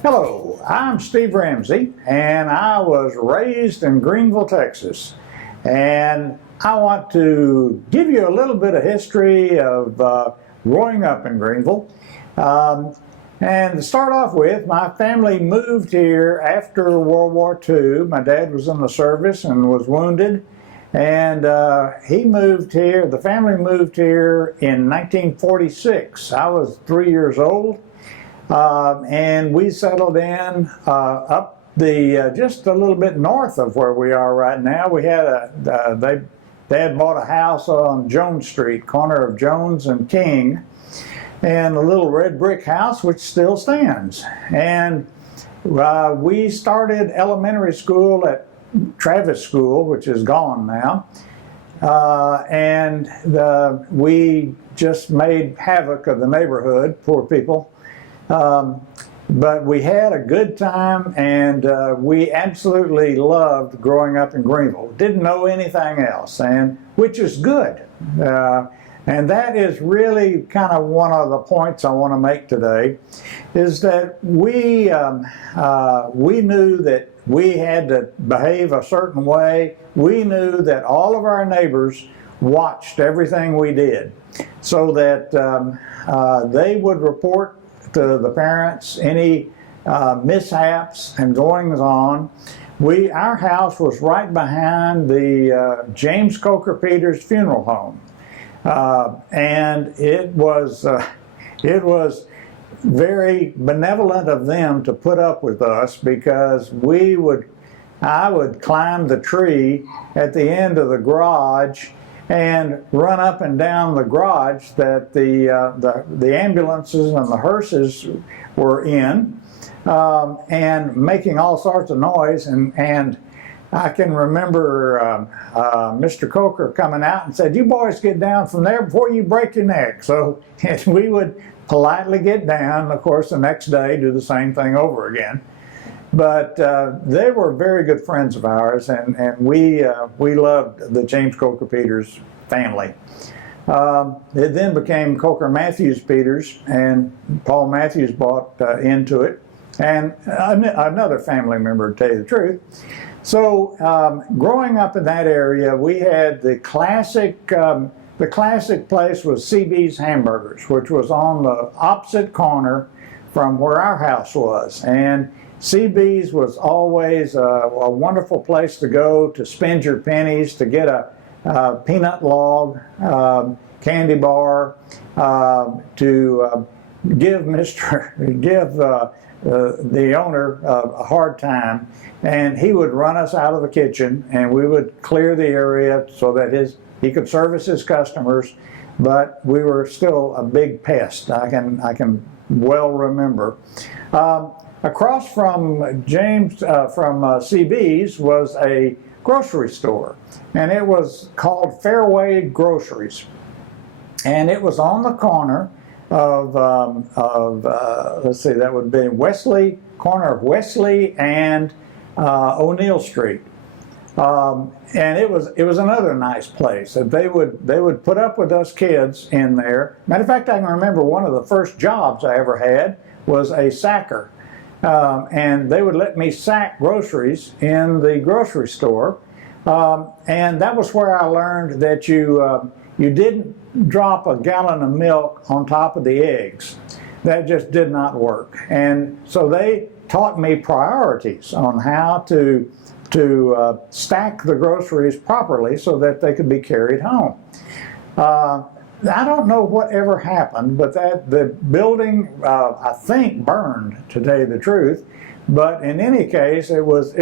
Hello, I'm Steve Ramsey, and I was raised in Greenville, Texas. And I want to give you a little bit of history of growing up in Greenville. And to start off with, my family moved here after World War II. My dad was in the service and was wounded. And he moved here, the family moved here in 1946. I was 3 years old. And we settled in up the just a little bit north of where we are right now. We had Dad bought a house on Jones Street, corner of Jones and King, and a little red brick house which still stands. And we started elementary school at Travis School, which is gone now, and we just made havoc of the neighborhood, poor people. But we had a good time, and we absolutely loved growing up in Greenville. Didn't know anything else, and which is good. And that is really kind of one of the points I want to make today, is that we knew that we had to behave a certain way. We knew that all of our neighbors watched everything we did, so that they would report to the parents any mishaps and goings on. Our house was right behind the James Coker Peters Funeral Home, and it was very benevolent of them to put up with us, because I would climb the tree at the end of the garage and run up and down the garage that the ambulances and the hearses were in, and making all sorts of noise. And I can remember Mr. Coker coming out and said, "You boys get down from there before you break your neck." So and we would politely get down, and of course the next day do the same thing over again. But they were very good friends of ours, and we loved the James Coker Peters family. It then became Coker Matthews Peters, and Paul Matthews bought into it, and another family member, to tell you the truth. So growing up in that area, we had the classic place was CB's Hamburgers, which was on the opposite corner from where our house was. And CB's was always a wonderful place to go to spend your pennies, to get a peanut log, candy bar, to give the owner a hard time, and he would run us out of the kitchen, and we would clear the area so that he could service his customers, but we were still a big pest. I can well remember. Across from CB's was a grocery store, and it was called Fairway Groceries, and it was on the corner of let's see, that would be corner of Wesley and O'Neill Street, and it was another nice place. They would put up with us kids in there. Matter of fact, I can remember one of the first jobs I ever had was a sacker. And they would let me sack groceries in the grocery store, and that was where I learned that you didn't drop a gallon of milk on top of the eggs. That just did not work. And so they taught me priorities on how to stack the groceries properly so that they could be carried home. I don't know what ever happened, but the building, I think, burned, to tell you the truth. But in any case, it was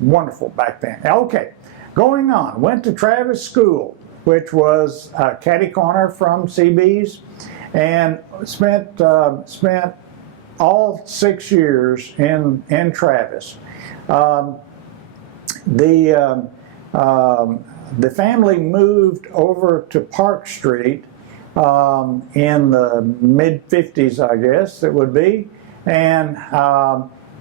wonderful back then. Okay, going on, went to Travis School, which was catty corner from CB's, and spent all 6 years in Travis. The family moved over to Park Street in the mid-50s, I guess it would be, and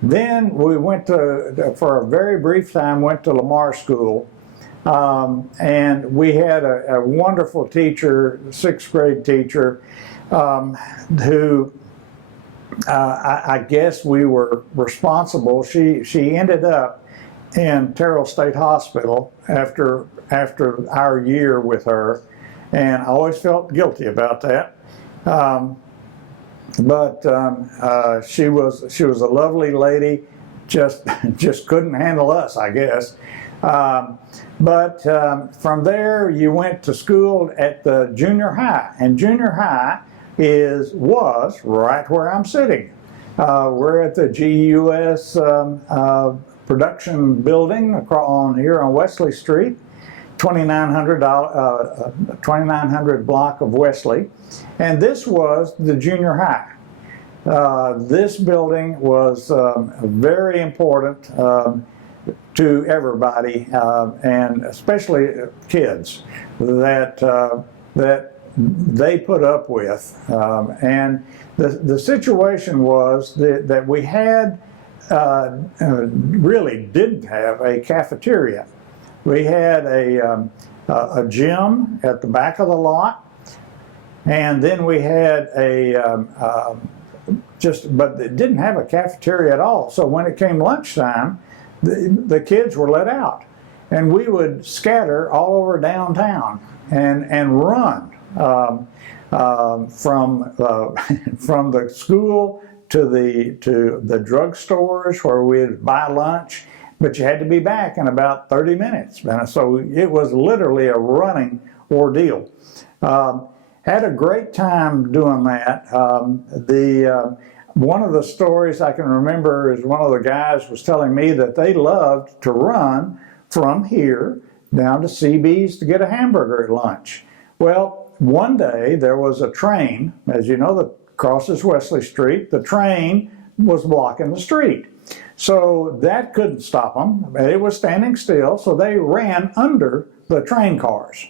then we went for a very brief time, went to Lamar School, and we had a wonderful teacher, 6th grade teacher, who I guess we were responsible. She ended up in Terrell State Hospital after our year with her, and I always felt guilty about that. But she was a lovely lady, just couldn't handle us, I guess. But from there, you went to school at the junior high, and junior high was right where I'm sitting. We're at the GUS production building here on Wesley Street, 2900 block of Wesley, and this was the junior high. This building was very important to everybody, and especially kids that they put up with. And the situation was that we had really didn't have a cafeteria. We had a gym at the back of the lot, and then we had but it didn't have a cafeteria at all. So when it came lunchtime, the kids were let out, and we would scatter all over downtown and run from the school to the drugstores where we'd buy lunch, but you had to be back in about 30 minutes. And so it was literally a running ordeal. Had a great time doing that. One of the stories I can remember is one of the guys was telling me that they loved to run from here down to CB's to get a hamburger at lunch. Well, one day there was a train, as you know, that crosses Wesley Street. The train was blocking the street. So that couldn't stop them. It was standing still, so they ran under the train cars.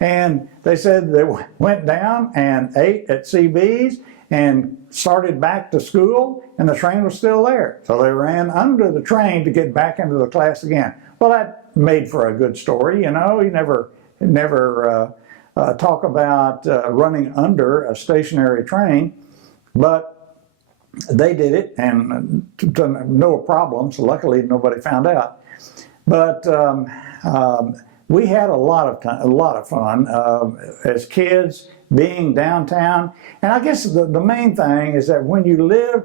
And they said they went down and ate at CB's and started back to school, and the train was still there. So they ran under the train to get back into the class again. Well, that made for a good story, you know. You never talk about running under a stationary train, but they did it, and no problems. Luckily, nobody found out. But we had a lot of fun as kids being downtown. And I guess the main thing is that when you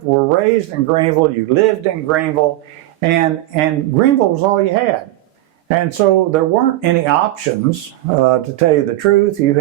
were raised in Greenville, you lived in Greenville, and Greenville was all you had. And so there weren't any options, to tell you the truth. You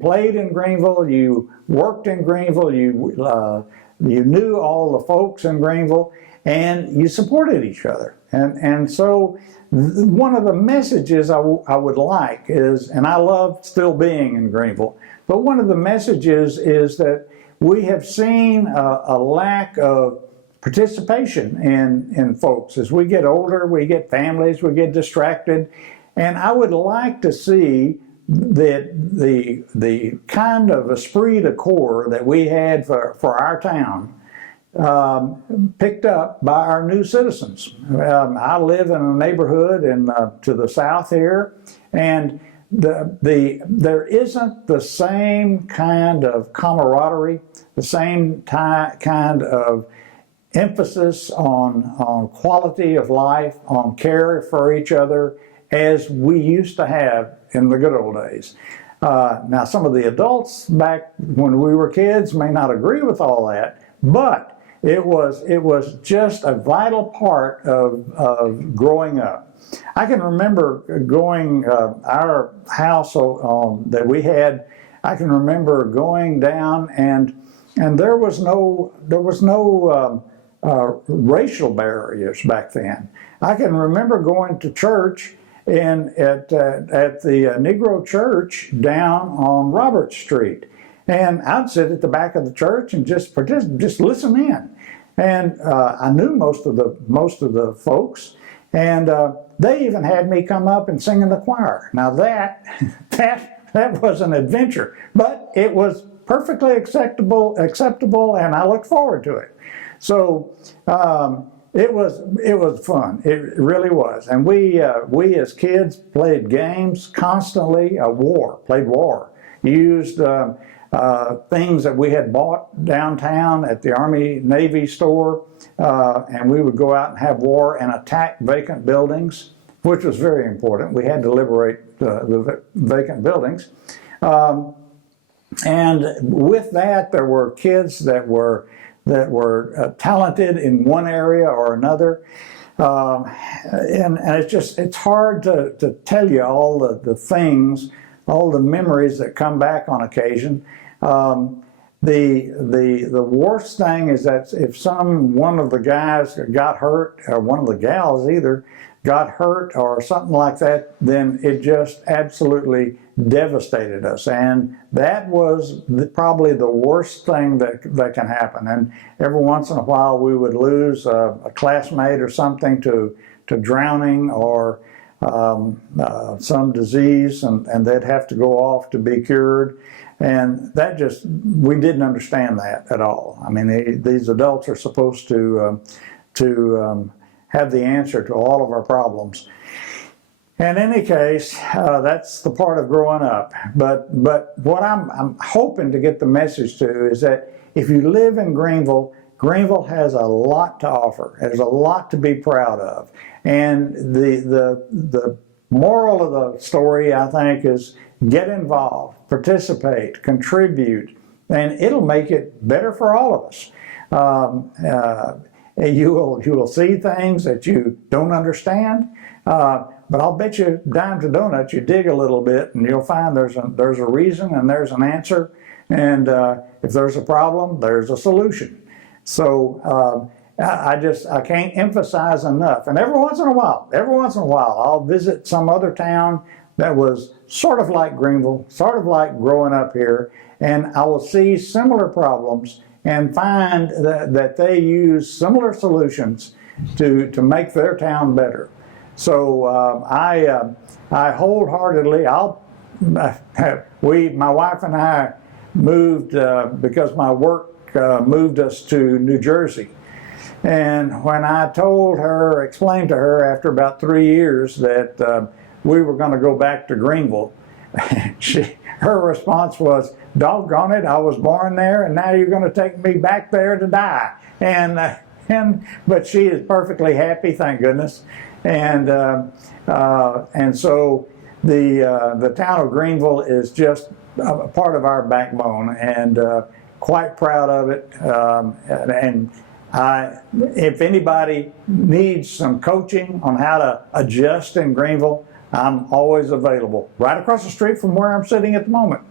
played in Greenville, you worked in Greenville, you knew all the folks in Greenville, and you supported each other. And so one of the messages I would like is, and I love still being in Greenville, but one of the messages is that we have seen a lack of participation in folks. As we get older, we get families, we get distracted, and I would like to see that the kind of esprit de corps that we had for our town picked up by our new citizens. I live in a neighborhood to the south here, and there isn't the same kind of camaraderie, the same kind of emphasis on quality of life, on care for each other, as we used to have in the good old days. Now, some of the adults back when we were kids may not agree with all that, but it was just a vital part of growing up. I can remember going our house that we had. I can remember going down, and there was no racial barriers back then. I can remember going to church at the Negro church down on Robert Street, and I'd sit at the back of the church and just listen in. And I knew most of the folks, and they even had me come up and sing in the choir. Now that was an adventure, but it was perfectly acceptable, and I looked forward to it. So it was fun. It really was. And we as kids played games constantly. Played war. Used things that we had bought downtown at the Army Navy store, and we would go out and have war and attack vacant buildings, which was very important. We had to liberate the vacant buildings. And with that, there were kids that were talented in one area or another. And it's hard to tell you all the things, all the memories that come back on occasion. The worst thing is that if one of the guys got hurt, or one of the gals either got hurt or something like that, then it just absolutely devastated us. And that was probably the worst thing that can happen. And every once in a while we would lose a classmate or something to drowning or some disease, and they'd have to go off to be cured. And we didn't understand that at all. I mean, these adults are supposed to have the answer to all of our problems. In any case, that's the part of growing up. But what I'm hoping to get the message to is that if you live in Greenville, Greenville has a lot to offer. There's a lot to be proud of. And the moral of the story, I think, is get involved, participate, contribute, and it'll make it better for all of us. You will see things that you don't understand, but I'll bet you dime to donut, you dig a little bit and you'll find there's a reason and there's an answer, and if there's a problem, there's a solution. So I can't emphasize enough. And every once in a while, I'll visit some other town that was sort of like Greenville, sort of like growing up here, and I will see similar problems and find that they use similar solutions to make their town better. So I wholeheartedly, my wife and I moved because my work moved us to New Jersey. And when I explained to her after about 3 years that we were going to go back to Greenville, her response was, "Doggone it, I was born there and now you're going to take me back there to die." But she is perfectly happy, thank goodness. And so the town of Greenville is just a part of our backbone, and quite proud of it. If anybody needs some coaching on how to adjust in Greenville, I'm always available. Right across the street from where I'm sitting at the moment.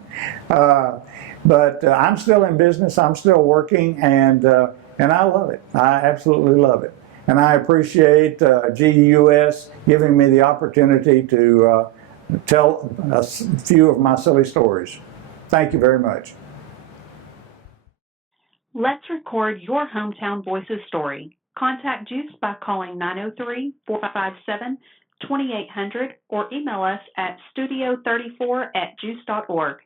But I'm still in business. I'm still working, and I love it. I absolutely love it. And I appreciate GEUS giving me the opportunity to tell a few of my silly stories. Thank you very much. Let's record your hometown voice's story. Contact Juice by calling 903-457-2800 or email us at studio34@juice.org.